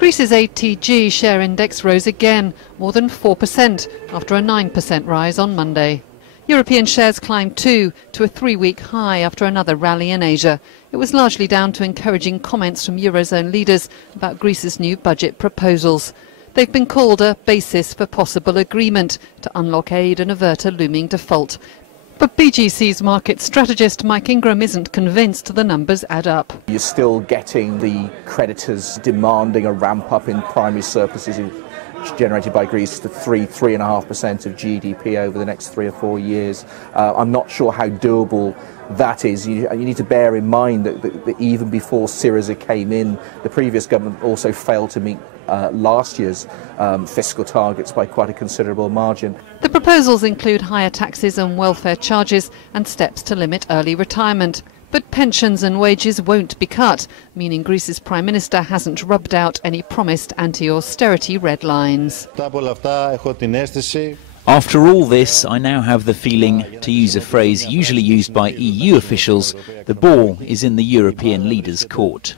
Greece's ATG share index rose again, more than 4%, after a 9% rise on Monday. European shares climbed too, to a 3-week high after another rally in Asia. It was largely down to encouraging comments from Eurozone leaders about Greece's new budget proposals. They've been called a basis for possible agreement to unlock aid and avert a looming default. But BGC's market strategist Mike Ingram isn't convinced the numbers add up. You're still getting the creditors demanding a ramp up in primary surpluses generated by Greece to 3.5% of GDP over the next 3 or 4 years. I'm not sure how doable that is. You need to bear in mind that even before Syriza came in, the previous government also failed to meet last year's fiscal targets by quite a considerable margin. The proposals include higher taxes and welfare charges and steps to limit early retirement. But pensions and wages won't be cut, meaning Greece's Prime Minister hasn't rubbed out any promised anti-austerity red lines. After all this, I now have the feeling, to use a phrase usually used by EU officials, the ball is in the European leaders' court.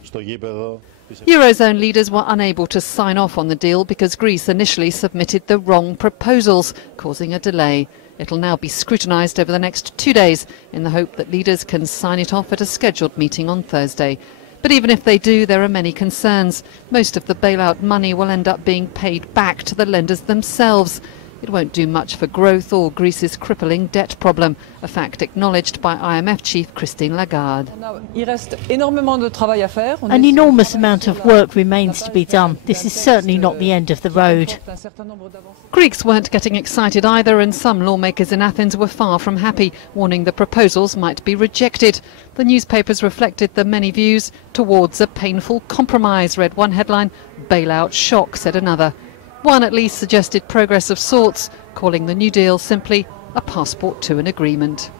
Eurozone leaders were unable to sign off on the deal because Greece initially submitted the wrong proposals, causing a delay. It'll now be scrutinised over the next 2 days in the hope that leaders can sign it off at a scheduled meeting on Thursday. But even if they do, there are many concerns. Most of the bailout money will end up being paid back to the lenders themselves. It won't do much for growth or Greece's crippling debt problem, a fact acknowledged by IMF chief Christine Lagarde. An enormous amount of work remains to be done. This is certainly not the end of the road. Greeks weren't getting excited either, and some lawmakers in Athens were far from happy, warning the proposals might be rejected. The newspapers reflected the many views towards a painful compromise, read one headline. Bailout shock, said another. One at least suggested progress of sorts, calling the New Deal simply a passport to an agreement.